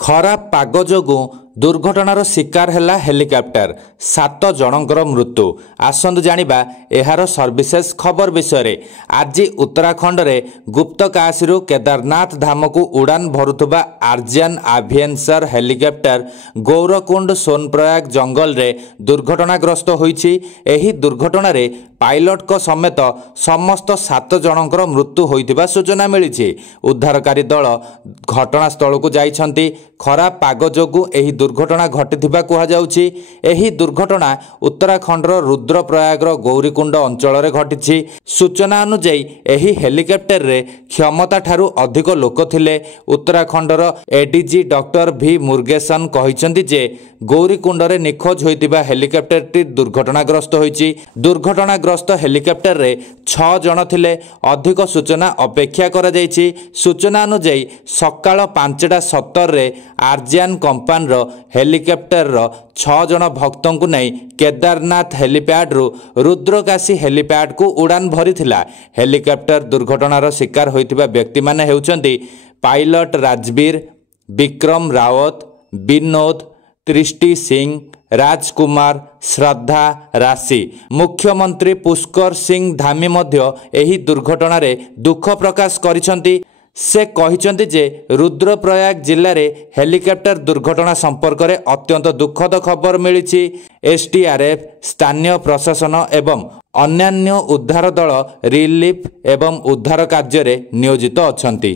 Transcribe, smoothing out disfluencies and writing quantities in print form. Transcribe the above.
खराब पाग जोगु दुर्घटनार शिकार है हेलिकॉप्टर 7 जनकर मृत्यु। आसंतु जानिबा एहार सर्विसेस खबर विषय। आज उत्तराखंड रे गुप्तकाशीरू केदारनाथ धाम को उड़ान भरुथुबा आर्जियन एविएशन हेलिकॉप्टर गौरकुंड सोनप्रयाग जंगल रे दुर्घटनाग्रस्त होईछि। एही दुर्घटना रे पायलट को समेत समस्त 7 जनकर मृत्यु होइथिबा सूचना मिली। उद्धारकारी दल घटनास्थल को जाइछन्ति। खराब पाग जोगु एही दुर्घटना घटिथिबा कुहा जाउछि। एही दुर्घटना उत्तराखंडर रुद्रप्रयागर गौरीकुंड अंचल रे घटिछि। सूचना अनुसार एही हेलिकॉप्टर रे क्षमता ठारू अधिक लोक थिले। उत्तराखंडर एडीजी डॉक्टर भी मुरुगेसन कहिसंति जे गौरीकुंड रे निखोज होइतिबा हेलिकॉप्टर टी दुर्घटनाग्रस्त होइछि। दुर्घटनाग्रस्त हेलिकॉप्टर रे 6 जन थिले। अधिक सूचना अपेक्षा करा जाइछि। सूचना अनुसार सकाळ 5:17 रे आर्जियन कंपनी रो हेलिकॉप्टर रो 6 जन भक्तों को नहीं केदारनाथ हेलीपैड रु रुद्रकाशी हेलीपैड को उड़ान भरीथिला। हेलिकॉप्टर दुर्घटनार शिकार होइतिबा व्यक्ति माने हेउचंती पायलट राजवीर, विक्रम रावत, विनोद, तृष्टि सिंह, राजकुमार, श्रद्धा राशि। मुख्यमंत्री पुष्कर सिंह धामी मध्य एही दुर्घटना रे दुख प्रकाश करिसंती। से कहिसंती जे रुद्रप्रयाग जिले में हेलिकॉप्टर दुर्घटना संपर्क में अत्यंत दुखद खबर मिली। एसडीआरएफ, स्थानीय प्रशासन एवं अन्यान्य उद्धार दल रिलीफ एवं उद्धार कार्य नियोजित अछंती।